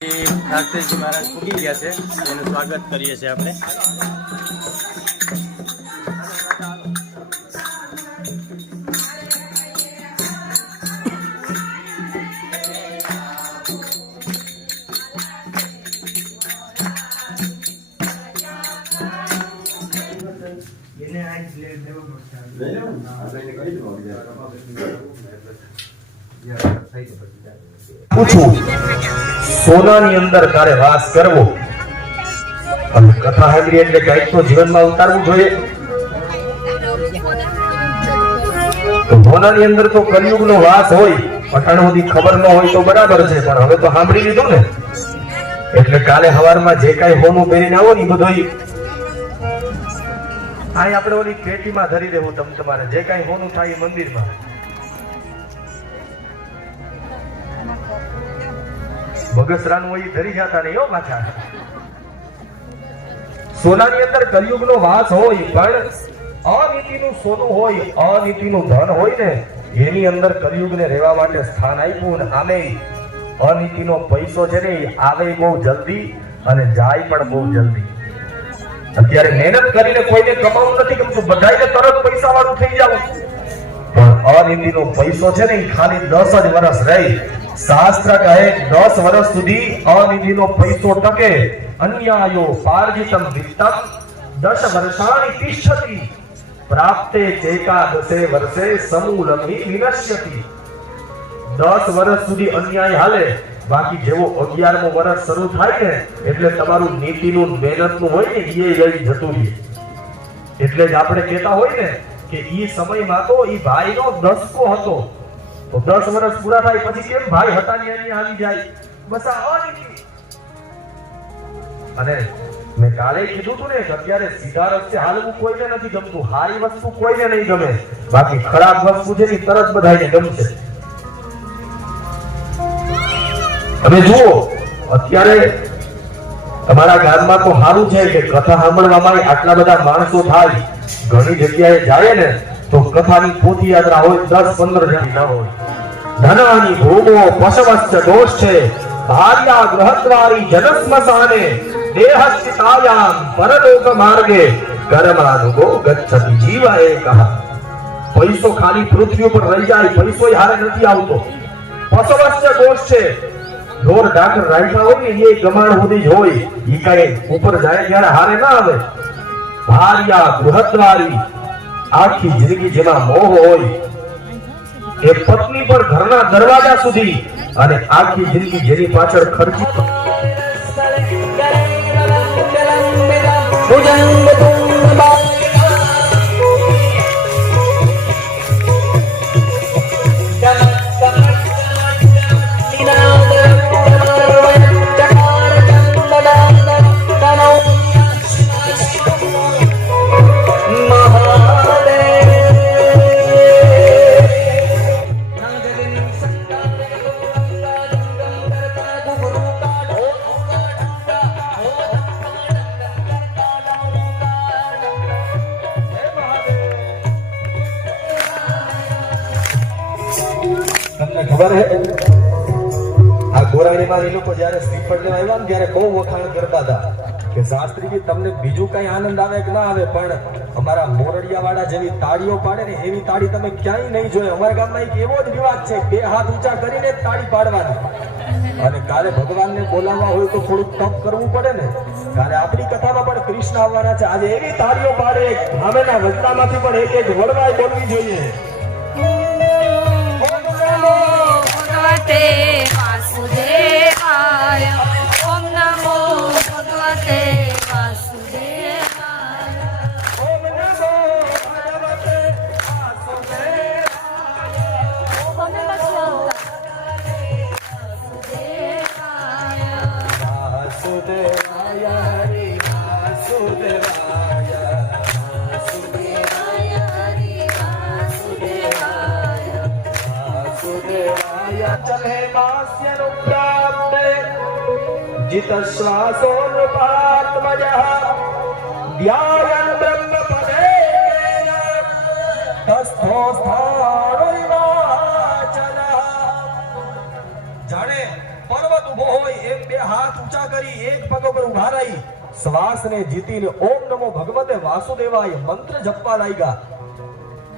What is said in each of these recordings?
શાસ્ત્રીજી મહારાજ ફૂટી ગયા છે. એનું સ્વાગત કરીએ છીએ આપણે. પૂછું. સોનાની અંદર તારે વાસ કરવો. અને કથા સાંભળી એટલે કંઈક તો જીવનમાં ઉતારવું જોઈએ. સોનાની અંદર તો કલયુગનો વાસ હોય પઠાણ સુધી ખબર ન હોય તો બરાબર છે, પણ હવે તો સાંભળી લીધું ને. એટલે કાલે સવારમાં જે કાંઈ હોનું પહેરીને આવો ને બધું આ આપણે ઓલી પેટીમાં ધરી દેવું તમ તમારે, જે કાઈ હોનું થાય મંદિરમાં. બગસરાનું હોય ધરી જતા નહીં હો પાછા. સોનાની અંદર કલયુગનો વાસ હોય, પણ અનીતિનું સોનું હોય, અનીતિનું ધન હોય ને, એની અંદર કલયુગને રહેવા માટે સ્થાન આપ્યું ને આમે અનીતિનો પૈસો છે ને આવે બહુ જલ્દી અને જાય પણ બહુ જલ્દી. અત્યારે મહેનત કરીને કોઈને કમાવું નથી ગમતું બધાને તરત પૈસા વાળું થઈ જવું પણ અનીતિનો પૈસો છે ને ખાલી દસ જ વર્ષ રહી. શાસ્ત્ર કહે, દસ વર્ષ સુધી અનિધિનો પૈસો ટકે, અન્યાયો પાર્જિતમ વિત્તમ દસ વર્ષાણી તિષ્ઠતિ, પ્રાપ્તે ચેકાદશે વર્ષે સમૂલમી વિનશ્યતિ. દસ વર્ષ સુધી અન્યાય હાલે, બાકી જેવો અગિયારમો વર્ષ શરૂ થાય ને, એટલે તમારું નીતિનું મહેનતનું હોય ને એ લઈ જતું રહે. એટલે જ આપણે કહેતા હોય ને, કે એ સમયમાં તો એ ભાઈનો દસકો હતો. દસ વર્ષ પૂરા થાય પછી કેમ ભાઈ હતા ને એની આવી જાય? બસ આ અને મેં કાલે કીધું તું ને કે અત્યારે સીધા રસ્તે હાલવું કોઈને નથી ગમતું. હારી વસ્તુ કોઈને નહીં ગમે. બાકી ખરાબ વસ્તુ છે ઈ તરત બધાને ગમશે. તમે જુઓ, અત્યારે તમારા ગામમાં તો સારું છે કે કથા સાંભળવામાં આટલા બધા માણસો થાય. ઘણી જગ્યાએ જાય ને તો કથાની પોતી યાત્રા હોય, દસ પંદર જણ ના હોય. ધનાની ભૂમો પશવશ્ચ દોષ છે. ભાર્યા ગ્રહદ્વારી જનસ્મશાને દેહસ્થિતાયામ પરલોક માર્ગે કર્માનુગો ગચ્છતિ જીવ કહા પૈસો ખાલી પૃથ્વી ઉપર રહી જાય પૈસો હારે નથી આવતો. પશવશ્ચ દોષ છે. ઢોર ઢાકર રાખ્યા હોય ને એ ગમાણ સુધી જ હોય. ઈ કઈ ઉપર જાય ત્યારે હારે ના આવે. ભાર્યા ગૃહદ્વારી આખી જિંદગી જેમાં મોહ હોય, એ પત્ની પર ઘરના દરવાજા સુધી અને આખી જિંદગી જેની પાછળ ખર્ચી. તમને બહુ વખાણ કરતા હતા કે શાસ્ત્રીજી, તમને બીજું કઈ આનંદ આવે કે ના આવે? પણ અમારા મોરડિયા વાળા જેવી તાળીઓ પાડે ને એવી તાળી તમે ક્યાંય નહીં જોઈ. અમારા ગામમાં એક એવો જ રિવાજ છે, બે હાથ ઊંચા કરીને તાળી પાડવાની. અને કાલે ભગવાનને બોલાવવા હોય તો થોડુંક તપ કરવું પડે ને. કાલે આપણી કથામાં પણ કૃષ્ણ આવવાના છે. આજે એવી તાળીઓ પાડે હવેના વચનામાંથી પણ એક એક વળવાય બોલવી જોઈએ. જીત શ્વાસોનુપાત્મજ ધ્યાયન બ્રહ્મ પદેન તસ્થો સ્થાણોવાચન જાણે પર્વત ઊભો હોય એમ બે હાથ ઊંચા કરી એક પગ ઉપર ઊભા રહી શ્વાસને જીતીને ઓમ નમો ભગવતે વાસુદેવાય મંત્ર જપવા લાગ્યા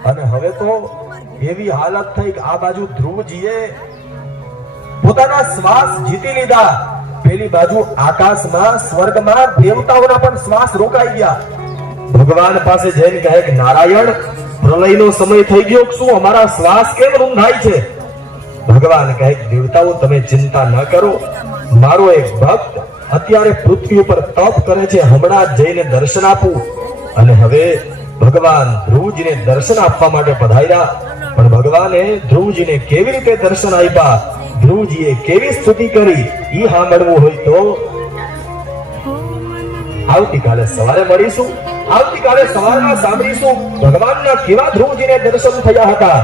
અને હવે તો એવી હાલત થઈ કે આ બાજુ ધ્રુવજીએ પોતાના શ્વાસ જીતી લીધા. પેલી બાજુ આકાશમાં, સ્વર્ગમાં દેવતાઓના પણ શ્વાસ રોકાઈ ગયા. ભગવાન પાસે જઈને કહે કે, નારાયણ, પ્રલયનો સમય થઈ ગયો શું? અમારા શ્વાસ કેમ રૂંધાય છે? ભગવાન કહે દેવતાઓ, તમે ચિંતા ન કરો. મારો એક ભક્ત અત્યારે પૃથ્વી ઉપર તપ કરે છે. હમણાં જઈને દર્શન આપું. અને હવે ભગવાન ધ્રુવજીને દર્શન આપવા માટે પધાર્યા. પણ ભગવાને ધ્રુવજીને કેવી રીતે દર્શન આપ્યા? ધ્રુવજીએ કેવી સ્તુતિ કરી, ઈ સાંભળવું હોય તો? આવતીકાલે સવારે મળીશું, આવતીકાલે સવારમાં સાંભળીશું. ભગવાનના કેવા ધ્રુવજીને દર્શન થયા હતા?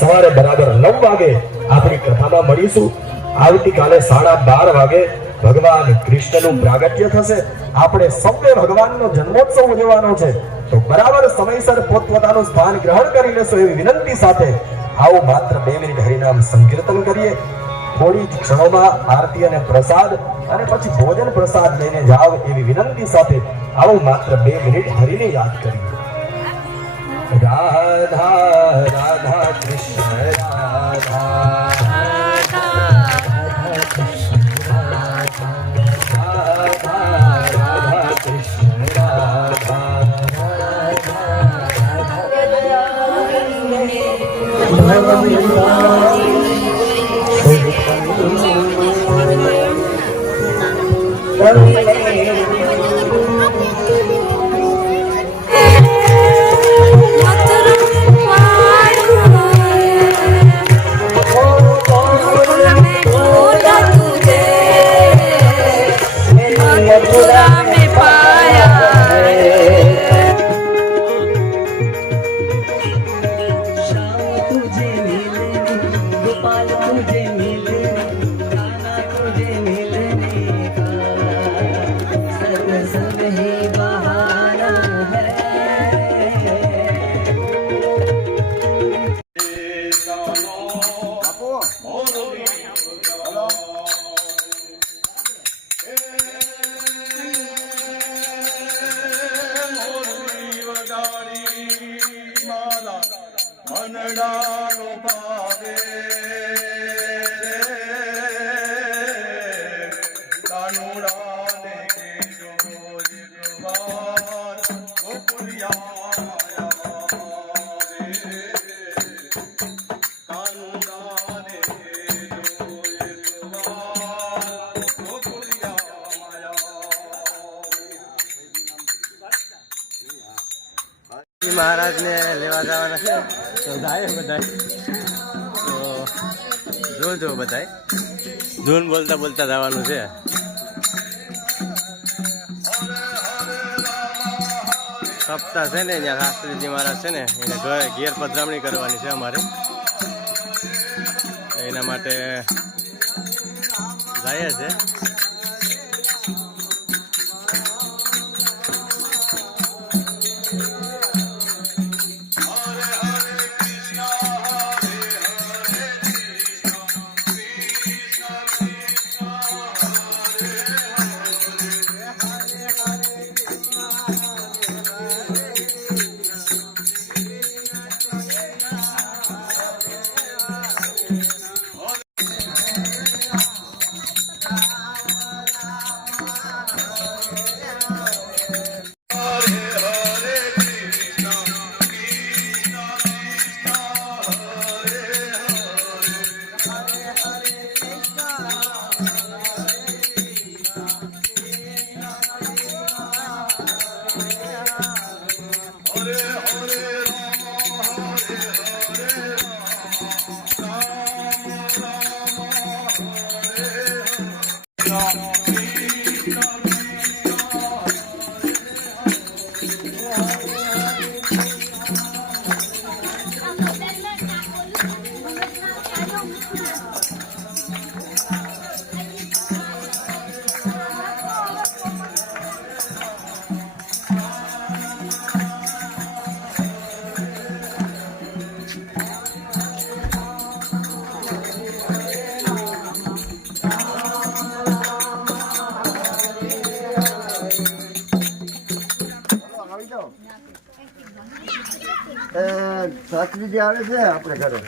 સવારે બરાબર નવ વાગે આપણી કથામાં મળીશું. આવતીકાલે સાડા બાર વાગે ભગવાન કૃષ્ણનું પ્રાગટ્ય થશે. આપણે સૌએ ભગવાનનો જન્મોત્સવ ઉજવવાનો છે. તો બરાબર સમયસર પોતપોતાનું સ્થાન ગ્રહણ કરી લેશો એવી વિનંતી સાથે. આવો માત્ર બે મિનિટ હરિનામ સંકીર્તન કરીએ. થોડી ક્ષણોમાં આરતી અને પ્રસાદ અને પછી ભોજન પ્રસાદ લઈને જાઓ એવી વિનંતી સાથે આવો માત્ર બે મિનિટ હરીને યાદ કરીએ. રાધા રાધા કૃષ્ણ રાધા રાધા. அனடானு பாவே જાય બધા તો જોજો બધા ધૂન બોલતા બોલતા જવાનું છે. સપ્તાહ છે ને ત્યાં શાસ્ત્રીજી મહારાજ છે ને, એને ઘેર પધરામણી કરવાની છે અમારે. એના માટે જાય છે. song. એ સાસરી જે આવે છે આપણે ઘરે.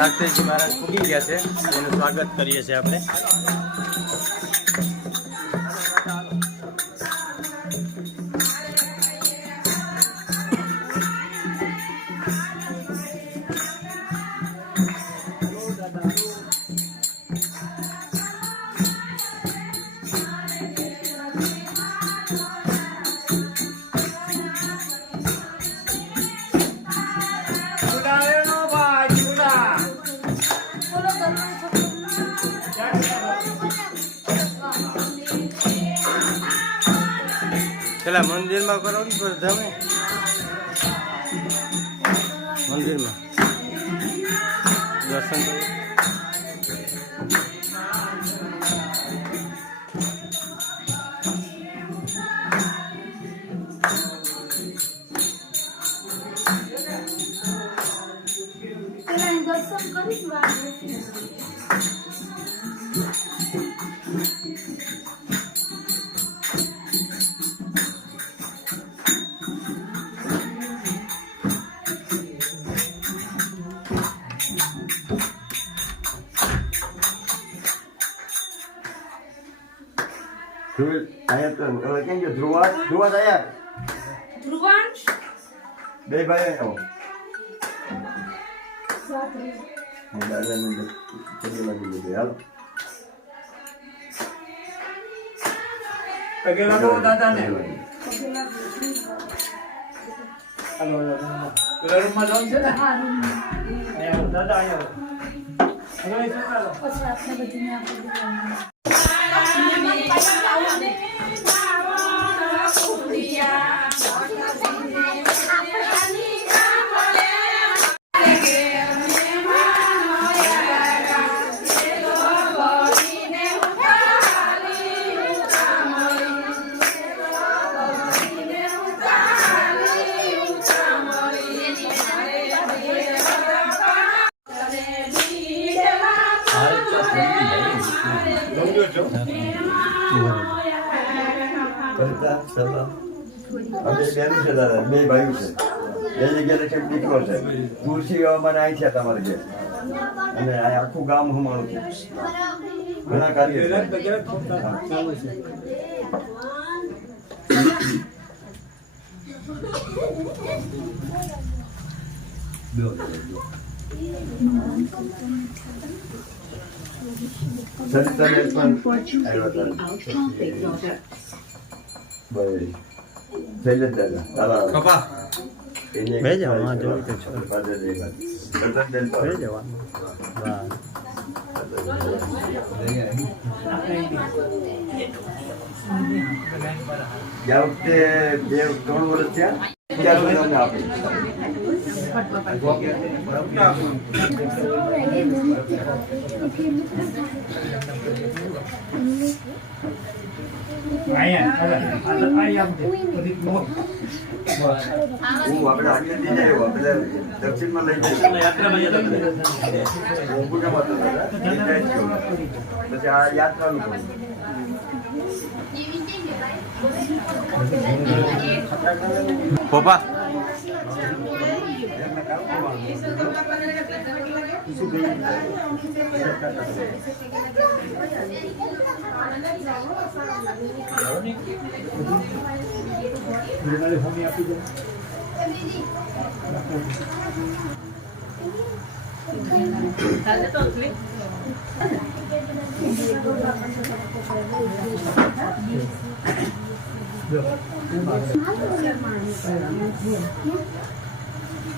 શાસ્ત્રીજી મહારાજ પૂગી ગયા છે. એનું સ્વાગત કરીએ છીએ આપણે. પેલા મંદિરમાં કરો ને પછી તમે? મંદિરમાં. દર્શન કરો. ધ્રુવ અહીંયા તો હવે કેમ કે ધ્રુવા ધ્રુવા આયા ધ્રુવાંશ બે ભાઈ આવો દાદાને પગે લાગી દીધી હાલો પગે લાગો દાદાને પગે લાગી. પેલા રૂમમાં જવાનું છે ને હા રૂમ અહીંયા દાદા અહીંયા હવે શું કરો પછી આપણે બધીને આપણે દાદા બે ભાઈઓ છે બે જગ્યાએ કેમ દીકરો છે તુલસી મને અહીં છે તમારે ઘેર અને આ આખું ગામ હમાણું છે ઘણા કાર્ય છે સરિતાને પણ આવ્યા હતા. બરાબર. શૈલેષ દાદા તારા એને બે જાઓ, હા, જોઈ તો છો. ફાધર જેવા. રતનબેન પણ. જોઈ જવાનું વાહ ગયા વખતે બે ત્રણ વર્ષ થયા ત્યાર પછી અમને આપી હું આપણે આગળથી જઈએ આપણે દક્ષિણમાં લઈ જઈએ હું પૂજામાં હતો દાદા. એ જાય છે.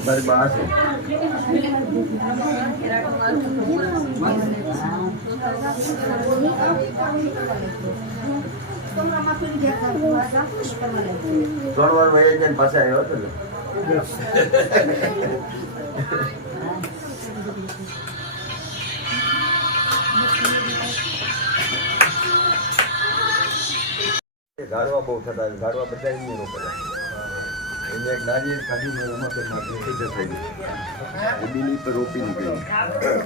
તારી બા છે ત્રણ વાર વહી જઈને પાછા આવ્યો હતો ને ગાડવા બહુ થતા ગાડવા બધા એમની રોકેલા એને એક નાની કાઢીને એમાં કરી નાખી થઈ જશે એ બીની પર રોપી નીકળી હોય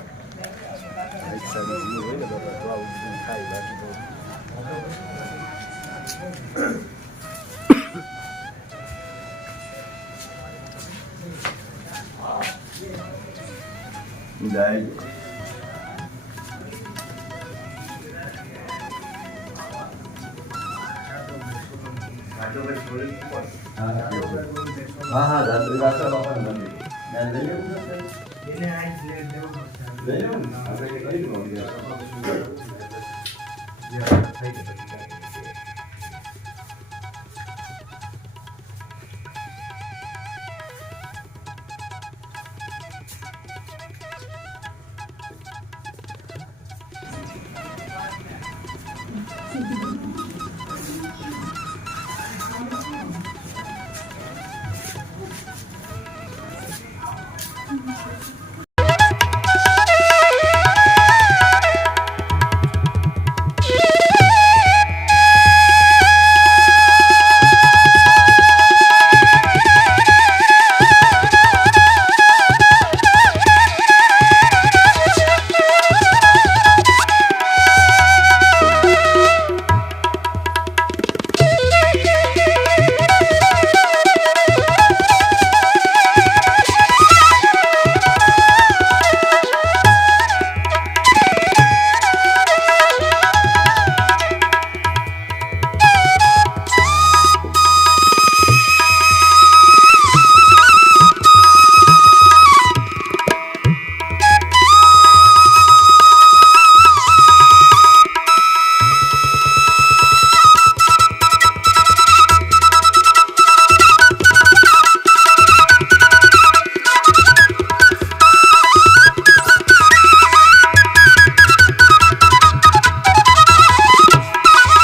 हाँ हाँ धनतेरस का वापस बन गई मैं ले लूँ ले लूँ अबे ये कहीं नहीं होगी यार सही है